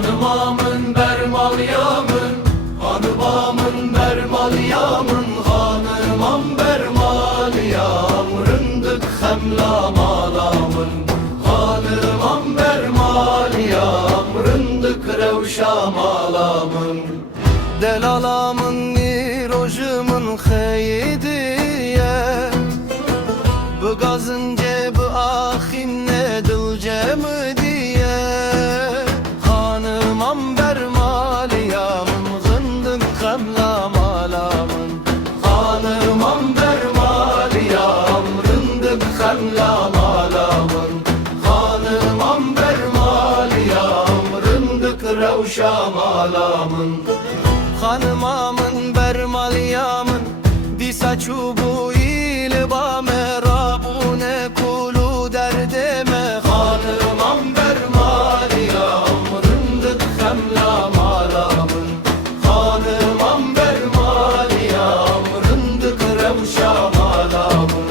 Hanımamın bermal yamın, hanımamın bermal yamın, hanımam bermal yamrındık hemla malamın, hanımam bermal yamrındık revşa malamın. Delalamın nirojımın xeydiye, bu gazın cebi ahinne dılcemı diye. Hanımam bermal yamın, gındık hemla malamın, hanımam bermal yamrındık hemla malamın, hanımam bermal yamrındık revşa malamın. Hanımamın bermal yamın, disa çubu il ba merabune kulu derdeme. Hanımam bermal yamrındık hemla malamın, hanımam bermal yamrındık revşa malamın.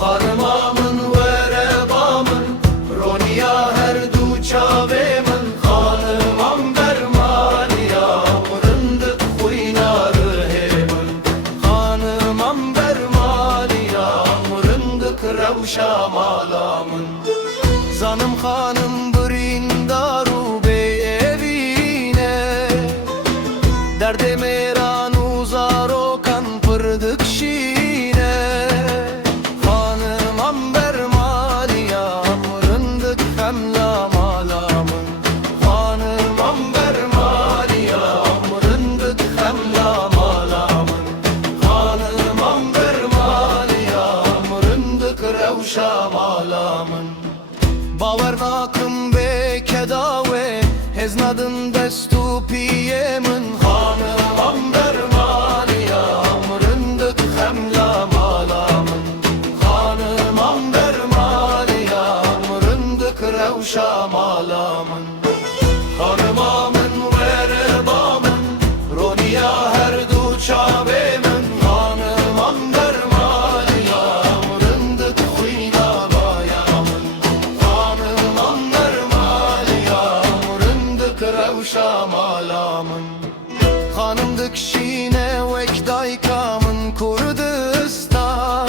Hanımamın verebamın, roniya her du çavemin, hanımam bermal yamrındık huynarı hemin, hanımam bermal yamrındık revşa malamın. Zanım hanım brindaru bey evine, derde meran uzar okan pırdık şine. Hanımam bermal yamrındık hemla malamın, hanımam bermal yamrındık hemla malamın, hanımam bermal yamrındık revşa malamın. Bavernakım be kedave heznadın destu piyemin, hanımam bermal yamrındık hemla malamın, hanımam bermal yamrındık revşa malamın. Hanımamın verebamın, roniya her du çavemin, hanımam bermal yamrındık huyna bayamın, hanımam bermal yamrındık revşa malamın. Hanımdık şine vekdaykamın Kurdistan,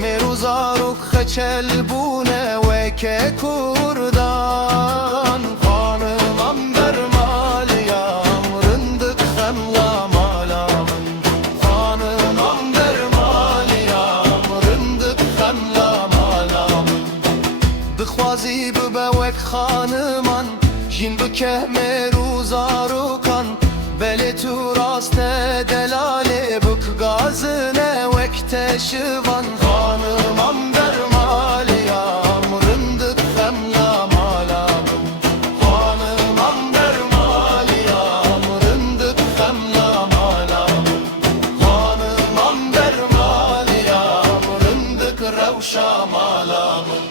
meruzaruk xeçel bune veke kurdan. Hanımam bermal yamrındık hemla malamın, hanımam bermal yamrındık hemla malamın. Dixwazî bibe wek xaniman, jin bike meruzarukan, belê tu rast e delalê bik gazine wek teşivan. Hanımam bermal yamrındık hemla malamın, hanımam bermal yamrındık hemla malamın, hanımam bermal yamrındık revşa malamın.